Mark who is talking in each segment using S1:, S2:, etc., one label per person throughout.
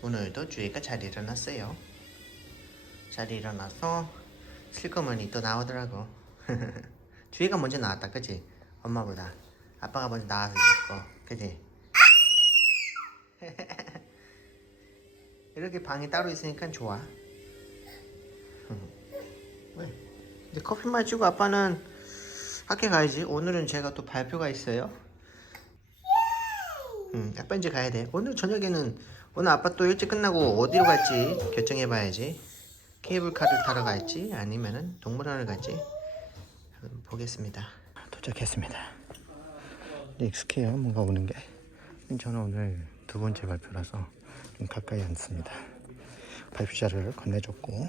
S1: 오늘도 주희가 잘 일어났어요. 잘 일어나서 슬그머니 또 나오더라고. 주희가 먼저 나왔다, 그지? 엄마보다. 아빠가 먼저 나와서 있었고, 그지? 이렇게 방이 따로 있으니까 좋아. 왜? 이제 커피 마시고 아빠는 학교 가야지. 오늘은 제가 또 발표가 있어요. 응, 아빠 이제 가야 돼. 오늘 저녁에는 오늘 아빠 또 일찍 끝나고 어디로 갈지 결정해봐야지. 케이블카를 타러 갈지 아니면은 동물원을 갈지 보겠습니다. 도착했습니다. 익숙해요, 뭔가 오는 게. 저는 오늘 두 번째 발표라서 좀 가까이 앉습니다. 발표 자료를 건네줬고,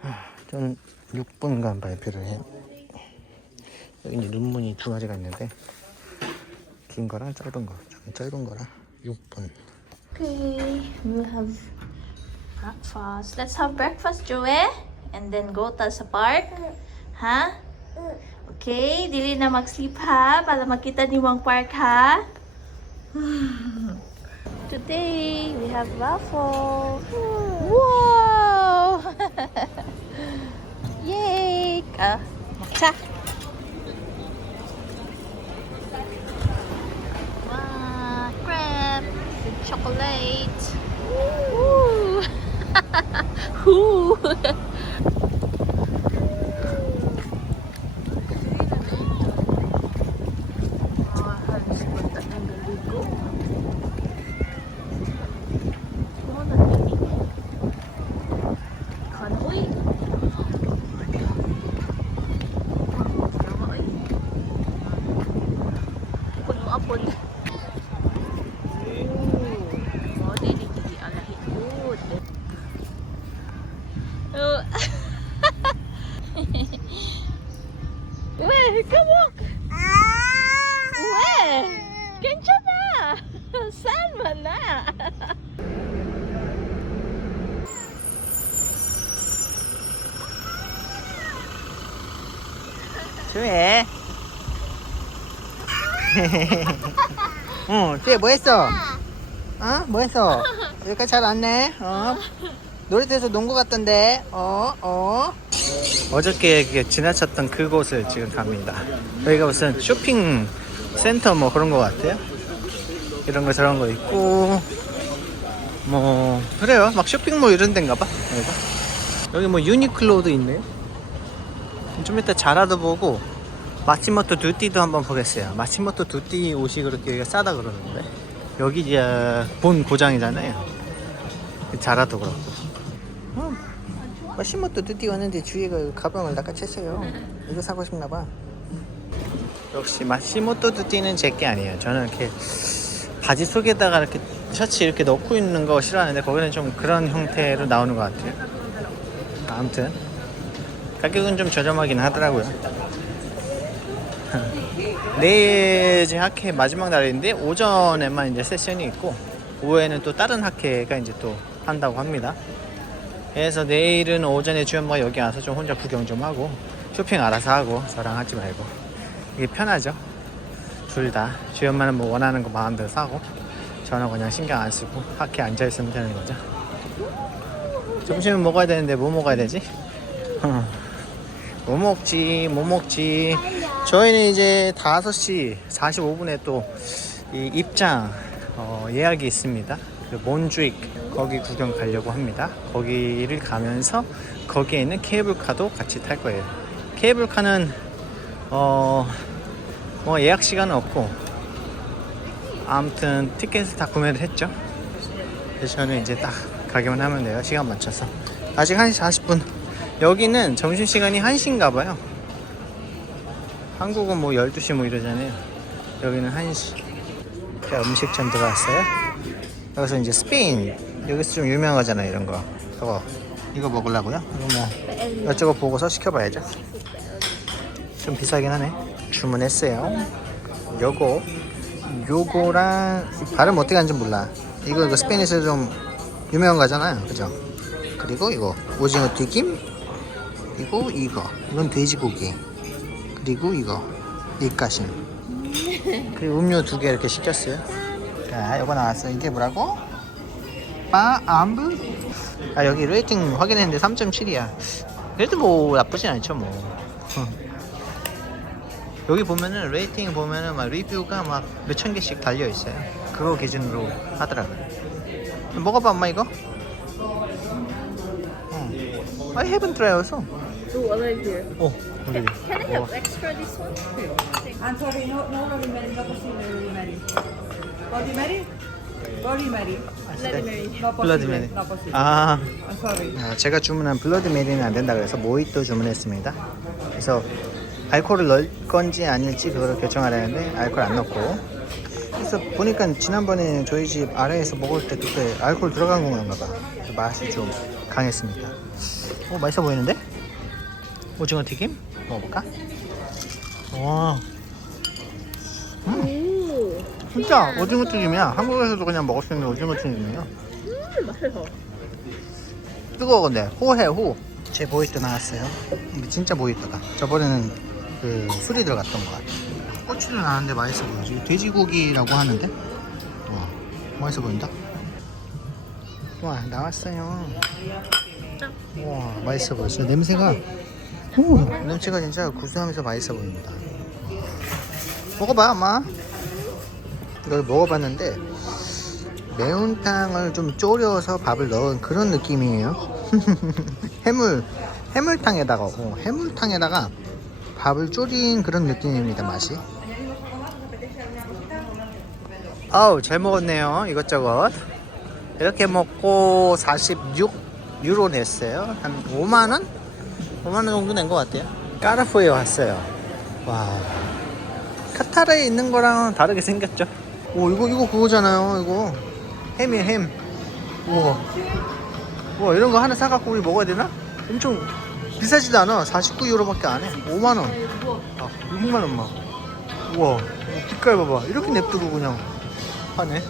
S1: 아, 저는 6분간 발표를 해요. 여기 이제 논문이 두 가지가 있는데 긴 거랑 짧은 거. 저는 짧은 거라 6분.
S2: Okay, we'll have breakfast. Let's have breakfast, Joey. And then go to sa park. Ha? Okay, dili na mag-sleep ha, para makita ni Wang Park ha. Today, we have waffle. Wow!
S1: 어, 주혜 뭐 했어? 어? 뭐 했어? 여기까지 잘 왔네. 어? 놀이터에서 농구 갔던데. 어? 어? 어저께 그 지나쳤던 그곳을 지금 갑니다. 여기가 무슨 쇼핑 센터 뭐 그런 거 같아요. 이런 거 저런 거 있고 뭐 그래요. 막 쇼핑몰 이런 데인가 봐. 여기가. 여기 뭐 유니클로도 있네. 좀 이따 자라도 보고 마치모토 두띠도 한번 보겠어요. 마치모토 두띠 옷이 그렇게 싸다 그러는데 여기 이제 본 고장이잖아요. 자라도 그렇고. 어, 마치모토 두띠 왔는데 주위가 가방을 낚아챘어요. 이거 사고 싶나 봐. 역시 마시모토 두띠는 제게 아니에요. 저는 이렇게 바지 속에다가 이렇게 셔츠 이렇게 넣고 있는 거 싫어하는데 거기는 좀 그런 형태로 나오는 것 같아요. 아무튼 가격은 좀 저렴하긴 하더라고요. 내일 제 학회 마지막 날인데 오전에만 이제 세션이 있고 오후에는 또 다른 학회가 이제 또 한다고 합니다. 그래서 내일은 오전에 주연마가 여기 와서 좀 혼자 구경 좀 하고 쇼핑 알아서 하고 저랑 하지 말고 이게 편하죠. 둘 다 주연마는 뭐 원하는 거 마음대로 사고 저는 그냥 신경 안 쓰고 학회 앉아 있으면 되는 거죠. 점심은 먹어야 되는데 뭐 먹어야 되지? 뭐 먹지 뭐 먹지 저희는 이제 5시 45분에 또 이 입장 어, 예약이 있습니다. 그 몬주익 거기 구경 가려고 합니다. 거기를 가면서 거기에 있는 케이블카도 같이 탈 거예요. 케이블카는 어, 뭐 예약 시간은 없고 아무튼 티켓을 다 구매를 했죠. 그래서 저는 이제 딱 가기만 하면 돼요. 시간 맞춰서. 아직 1시 40분. 여기는 점심시간이 1시인가 봐요. 한국은 뭐 12시 뭐 이러잖아요. 여기는 1시. 자, 음식점 들어왔어요. 여기서 이제 스페인. 여기서 좀 유명하잖아요, 이런 거. 저거. 이거 먹으려고요? 이거 뭐 이것저것 보고서 시켜봐야죠. 좀 비싸긴 하네. 주문했어요. 요거. 요거랑 발음 어떻게 하는지 몰라. 이거 이거 스페인에서 좀 유명한 거잖아요. 그죠? 그리고 이거 오징어 튀김 그리고 이거 이건 돼지고기 그리고 이거 입가심 그리고 음료 두 개 이렇게 시켰어요. 자 이거 나왔어. 이게 뭐라고? 빠 암브 아 여기 레이팅 확인했는데 3.7이야. 그래도 뭐 나쁘진 않죠 뭐. 어. 여기 보면은 레이팅 보면은 막 리뷰가 막 몇 천 개씩 달려 있어요. 그거 기준으로 하더라고요. 먹어봐 엄마 이거. 어. I haven't tried also
S2: Oh, I like here.
S1: 어 우리
S2: Can I have extra this one?
S3: I'm sorry, no, no Bloody Mary, no possible Bloody Mary. Bloody Mary? Bloody Mary.
S2: Bloody Mary.
S3: No possible.
S1: 블러드 메리
S3: No.
S1: 아
S3: I'm sorry.
S1: 아, 제가 주문한 블러드 메리는 안 된다 그래서 모히또 주문했습니다. 그래서 알코올을 넣을 건지 아닐지 그거를 결정하려는데 알코올 안 넣고 그래서 보니까 지난번에 저희 집 아래에서 먹을 때 그때 알코올 들어간 건가 봐. 맛이 좀 강했습니다. 오 맛있어 보이는데? 오징어 튀김 먹어볼까? 와
S2: Ooh.
S1: 진짜 오징어 튀김이야. 한국에서도 그냥 먹을 수 있는 오징어 튀김이야.
S2: 음, 맛있어.
S1: 뜨거워 근데 호해 호. 제 모히또 나왔어요. 이게 진짜 모히또다. 저번에는 그 술이 들어갔던 것 같아. 꼬치는 나는데 맛있어 보이지. 돼지고기라고 하는데. 와 맛있어 보인다. 와 나왔어요. 와 맛있어 보였어. 냄새가 오, 냄새가 진짜 구수하면서 맛있어 보입니다. 먹어봐 엄마. 이걸 먹어봤는데 매운탕을 좀 졸여서 밥을 넣은 그런 느낌이에요. 해물 해물탕에다가 어, 해물탕에다가 밥을 졸인 그런 느낌입니다 맛이. 아우 잘 먹었네요 이것저것 이렇게 먹고 46 유로 냈어요 한 5만 원? 5만 원 정도 낸 것 같아요. 까르푸에 왔어요. 와 카타르에 있는 거랑은 다르게 생겼죠. 오 이거 이거 그거잖아요 이거 햄이에요 햄. 우와 우와 이런 거 하나 사 갖고 우리 먹어야 되나? 엄청 비싸지도 않아 49유로밖에 안 해 5만 원 아 6만 원 막 우와 빛깔 봐봐 이렇게 냅두고 그냥 하네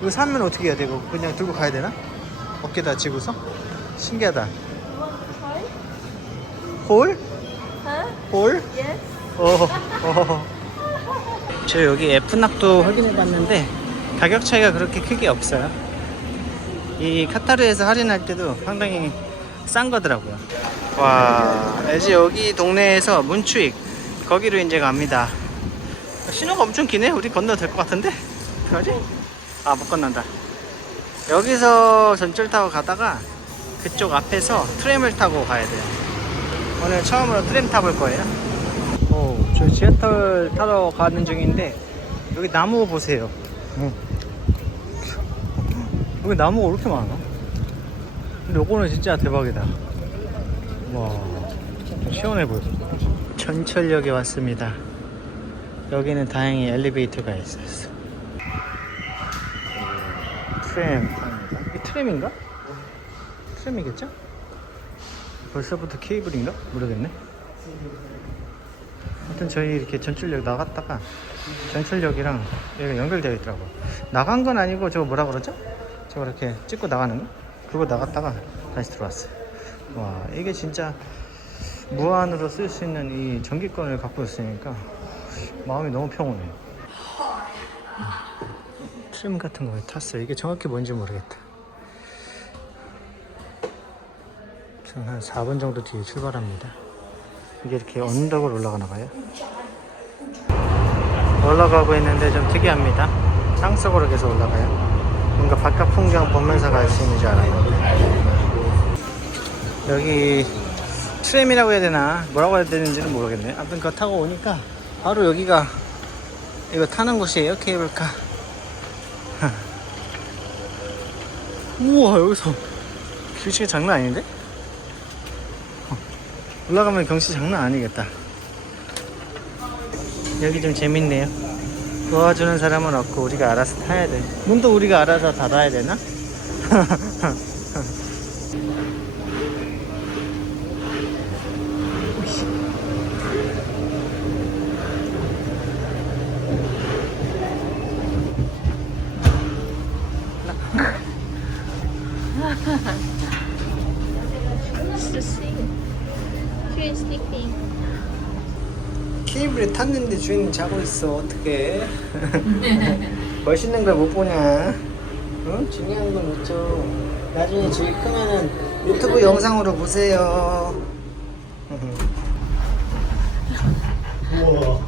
S1: 이거 사면 어떻게 해야 되고 그냥 들고 가야 되나? 어깨다 지고서? 신기하다 홀? 홀?
S2: Yes.
S1: 어, 어. 저 여기 F낙도 확인해 봤는데 가격 차이가 그렇게 크게 없어요. 이 카타르에서 할인할 때도 상당히 싼 거더라고요. 와, 이제 여기 동네에서 문추익 거기로 이제 갑니다. 신호가 엄청 기네. 우리 건너도 될 것 같은데? 그러지? 아, 못 건넌다. 여기서 전철 타고 가다가 그쪽 앞에서 트램을 타고 가야 돼요. 오늘 처음으로 트램 타볼 거예요. 오, 저 지하철 타러 가는 중인데 여기 나무 보세요. 어. 여기 나무가 왜 이렇게 많아? 근데 요거는 진짜 대박이다. 와, 좀 시원해 보여. 전철역에 왔습니다. 여기는 다행히 엘리베이터가 있었어. 트램. 이 트램인가? 트램이겠죠? 벌써부터 케이블인가? 모르겠네. 하여튼 저희 이렇게 전철역 나갔다가 전철역이랑 여기가 연결되어 있더라고 나간 건 아니고 저거 뭐라 그러죠? 저거 이렇게 찍고 나가는 거? 그거 나갔다가 다시 들어왔어요 와 이게 진짜 무한으로 쓸 수 있는 이 전기권을 갖고 있으니까 마음이 너무 평온해요 트림 같은 거에 탔어요 이게 정확히 뭔지 모르겠다 저는 한 4분 정도 뒤에 출발합니다 이게 이렇게 언덕을 올라가나 봐요. 올라가고 있는데 좀 특이합니다. 땅속으로 계속 올라가요. 뭔가 바깥 풍경 보면서 갈 수 있는 줄 알았는데. 여기 트램이라고 해야 되나 뭐라고 해야 되는지는 모르겠네. 아무튼 그거 타고 오니까 바로 여기가 이거 타는 곳이에요. 케이블카. 우와 여기서 뷰치가 장난 아닌데? 올라가면 경치 장난 아니겠다. 여기 좀 재밌네요. 도와주는 사람은 없고 우리가 알아서 타야 돼. 문도 우리가 알아서 닫아야 되나?
S2: It's the same. She is sleeping.
S1: 케이블에 탔는데 주인은 자고 있어. 어떡해. 멋있는 걸 못 보냐? 어? 응? 중요한 건 있죠. 나중에 저희 크면은 유튜브 영상으로 보세요. 우와.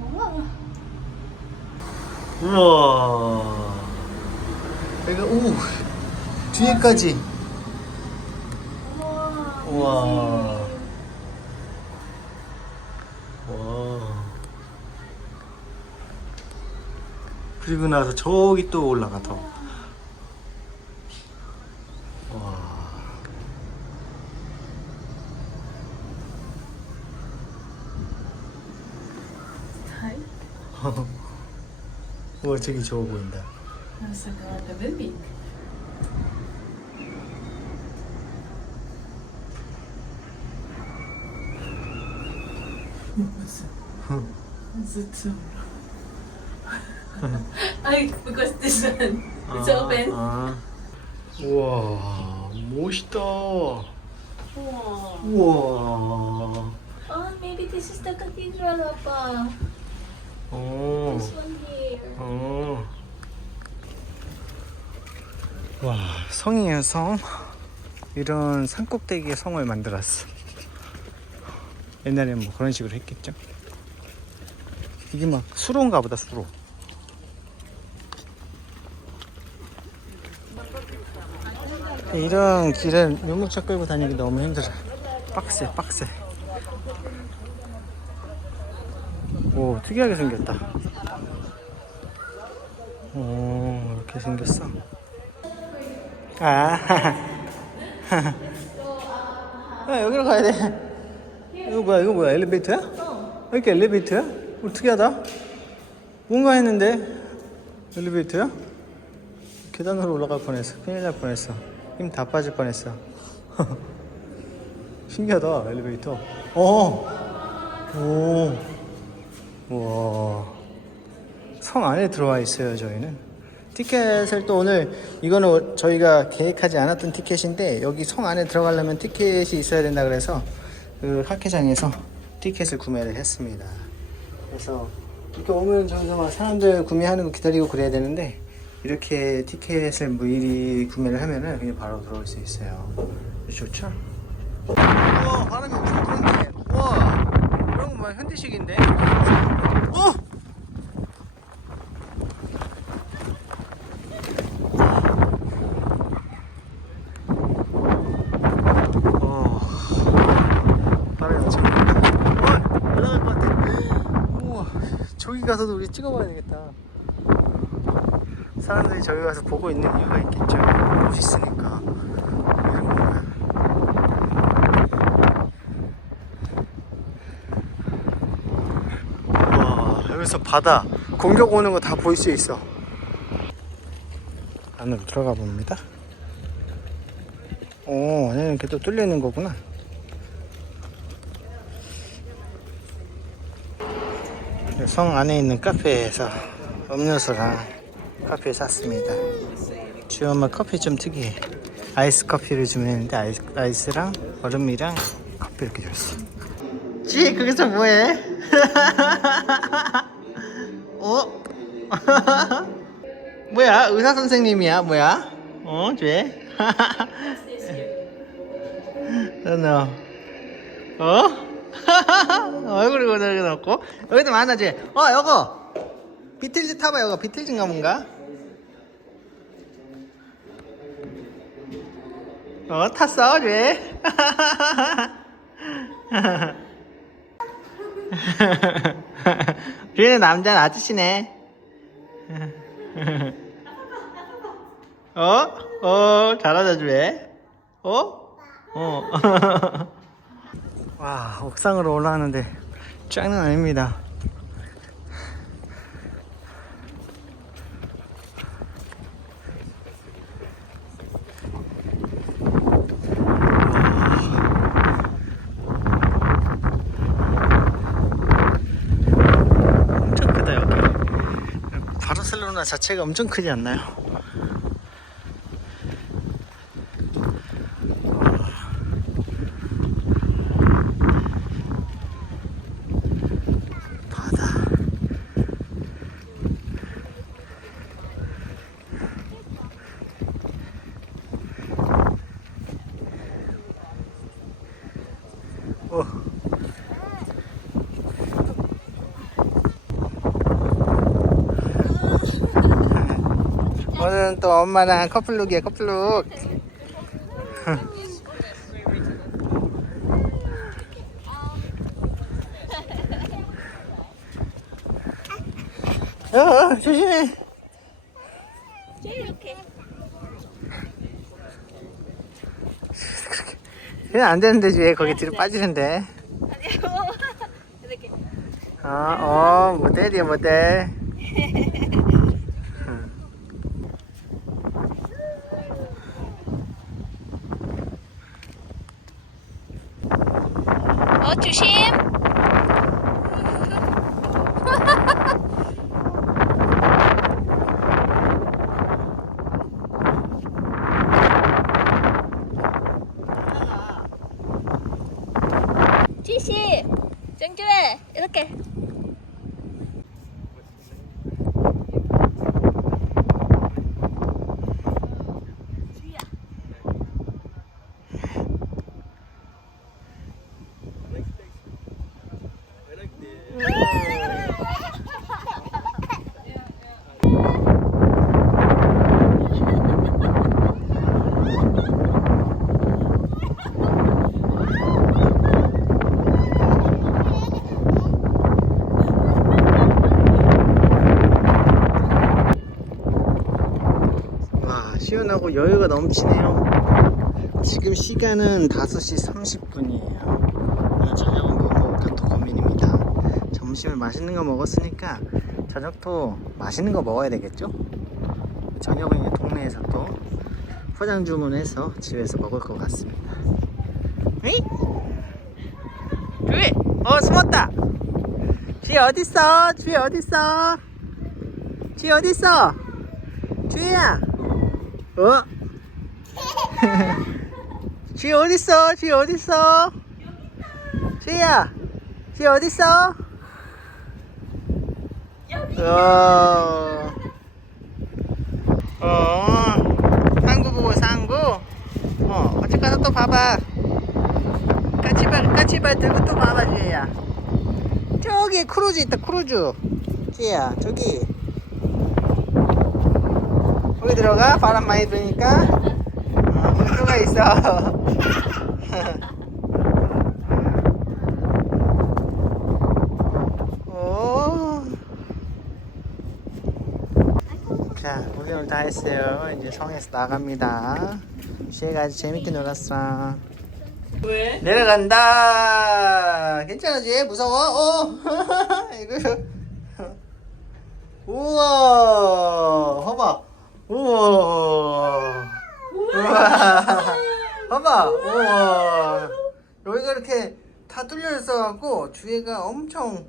S1: 우와. 우와. 여기가 오 뒤에까지. 그리고 나서 저기 또 올라가 더. 와. 와 저기 좋아 보인다.
S2: Nasa ka bibig. What's Ay, because this one, it's open.
S1: 아. 우와 멋있다.
S2: Wow.
S1: 우와.
S2: Oh, maybe this is the cathedral, Papa.
S1: 어.
S2: This one here.
S1: 어. 와 성이에요 성. 이런 산꼭대기에 성을 만들었어. 옛날에는 뭐 그런 식으로 했겠죠. 이게 막 수로인가 보다 수로. 이런 길은 유모차 끌고 다니기 너무 힘들어. 빡세 빡세. 오 특이하게 생겼다. 오 이렇게 생겼어. 아, 아 여기로 가야 돼. 이거 뭐야? 이거 뭐야? 엘리베이터야? 어. 이렇게 엘리베이터야? 어, 특이하다. 뭔가 했는데 엘리베이터야? 계단으로 올라갈 뻔했어. 큰일 날 뻔했어. 힘 다 빠질 뻔했어. 신기하다 엘리베이터. 어. 오. 우와. 성 안에 들어와 있어요 저희는. 티켓을 또 오늘 이거는 저희가 계획하지 않았던 티켓인데 여기 성 안에 들어가려면 티켓이 있어야 된다 그래서 그 학회장에서 티켓을 구매를 했습니다. 그래서 이렇게 오면 저기서 막 사람들 구매하는 거 기다리고 그래야 되는데 이렇게 티켓을 미리 구매를 하면은 그냥 바로 들어올 수 있어요. 좋죠? 우와 바람이 엄청 부는데 우와 이런 거뭐 현대식인데 어? 어. 어, 가서도 우리 찍어봐야 되겠다 사람들이 저기 가서 보고 있는 이유가 있겠죠. 멋있으니까. 와 여기서 바다. 공격 오는 거 다 볼 수 있어. 안으로 들어가 봅니다. 오 안에는 이렇게 또 뚫려 있는 거구나. 성 안에 있는 카페에서 음료수랑 커피 샀습니다. 주엄마 커피 좀 특이해. 아이스 커피를 주문했는데 아이스, 아이스랑 얼음이랑 커피 이렇게 줬어. 찌 거기서 뭐해? 어? 뭐야? 의사 선생님이야? 뭐야? 어 쟤? 너 어? 얼굴이 고저렇게 넣고? 여기도 많아지 어 여거. 비틀즈 타봐 여거. 비틀즈인가 뭔가 어 탔어 쟤 쟤는 남자 아저씨네. 어? 어 잘하자 쟤 어? 어. 와 옥상으로 올라왔는데 장난 아닙니다 바나나 자체가 엄청 크지 않나요? 어. 오늘은 또 엄마랑 커플룩이야 커플룩 어, 어 조심해. 그냥 안 되는데 왜 거기 뒤로 빠지는데
S2: 이렇게.
S1: 어, 어 모델이야 모델
S2: 어 조심. 지시, 정주혜 이렇게.
S1: 와 시원 하고 여유가 넘치네요. 지금 시간은 5시 30분이에요. 오늘 저녁은 뭐 먹을까 또 고민입니다. 점심을 맛있는 거 먹었으니까 저녁도 맛있는 거 먹어야 되겠죠? 저녁은 이제 동네에서 또 포장 주문해서 집에서 먹을 것 같습니다. 에이? 주희 어 숨었다. 주희 어딨어? 주희 어딨어? 주희 어딨어? 주희야 어? 주희 어딨어? 주희 어딨어? 주희야 주희 어딨어? 어. 어. 상구 보고 상구. 어. 어디 가서 또 봐봐. 까치발 까치발 들고 또 봐봐 주희야. 저기 크루즈 있다 크루즈. 주희야 저기. 거기 들어가? 바람 많이 부니까? 어, 거기 들어가 있어. 오. 자 구경을 다 했어요. 이제 성에서 나갑니다. 쉐가 아주 재밌게 놀았어.
S3: 왜?
S1: 내려간다. 괜찮아지? 무서워? 어? 이거. 우와 우와. 우와. 봐봐. 우와. 여기가 이렇게 다 뚫려 있어갖고 주위가 엄청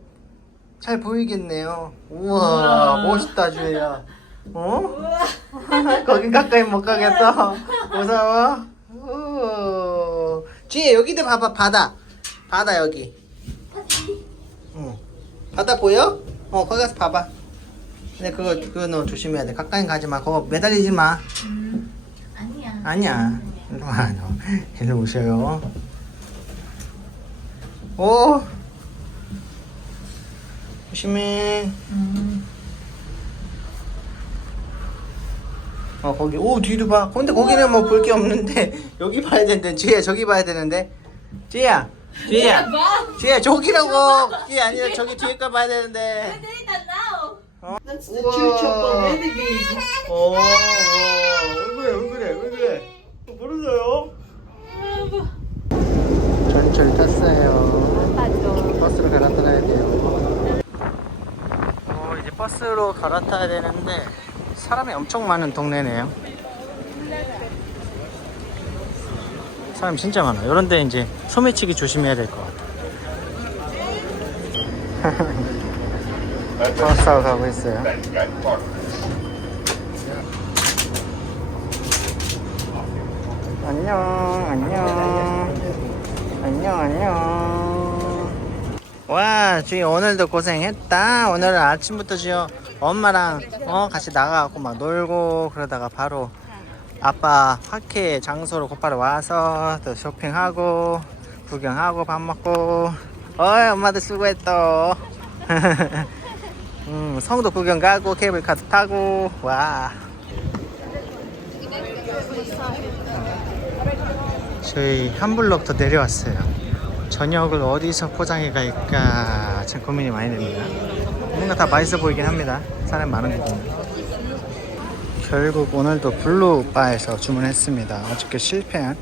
S1: 잘 보이겠네요. 우와.
S3: 우와.
S1: 멋있다 주위야 어? 거기 가까이 못 가겠어. 무서워. 우와. 주위에 여기도 봐봐 바다. 바다 여기. 응. 바다 보여? 어 거기 가서 봐봐 근데 그거 그거 너 조심해야 돼 가까이 가지 마 그거 매달리지 마
S2: 아니야.
S1: 아니야. 일로 와, 너. 일로 오셔요. 오. 조심해. 어, 거기. 오, 뒤로 봐. 근데 거기는 뭐 볼 게 없는데. 여기 봐야 되는데. 지혜야, 저기 봐야 되는데. 지혜야. 지혜야. 지혜야, 저기라고. 그게 아니라 저기 뒤에 거 봐야 되는데. 어?
S3: That's the chucho baby bee.
S1: 어, 어, 왜 그래, 왜 그래, 왜 그래? 모르세요? 전철 탔어요. 버스로 갈아타야 돼요. 어, 이제 버스로 갈아타야 되는데 사람이 엄청 많은 동네네요. 사람 진짜 많아. 이런데 이제 소매치기 조심해야 될 것 같아. 버스 타고 가고 있어요. 안녕, 안녕. 안녕, 안녕. 와, 주희 오늘도 고생했다. 오늘은 아침부터 지어 엄마랑 어 같이 나가갖고 막 놀고 그러다가 바로 아빠 화케 장소로 곧바로 와서 또 쇼핑하고 구경하고 밥 먹고 어이 엄마도 수고했어. 음, 성도 구경 가고 케이블카도 타고 와 저희 한 블럭 더 내려왔어요. 저녁을 어디서 포장해 갈까 참 고민이 많이 됩니다. 뭔가 다 맛있어 보이긴 합니다. 사람 많은 거 보면. 결국 오늘도 블루 바에서 주문했습니다. 어저께 실패한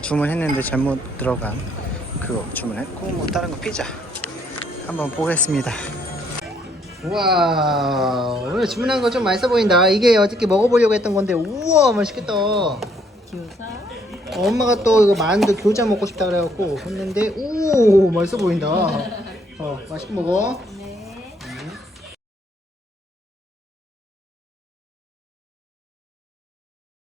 S1: 주문했는데 잘못 들어간 그거 주문했고 뭐 다른 거 피자 한번 보겠습니다. 우와 오늘 주문한 거 좀 맛있어 보인다. 이게 어저께 먹어보려고 했던 건데 우와 맛있겠다. 어, 엄마가 또 이거 만두 교자 먹고 싶다 그래갖고 했는데 오 맛있어 보인다. 어 맛있게 먹어.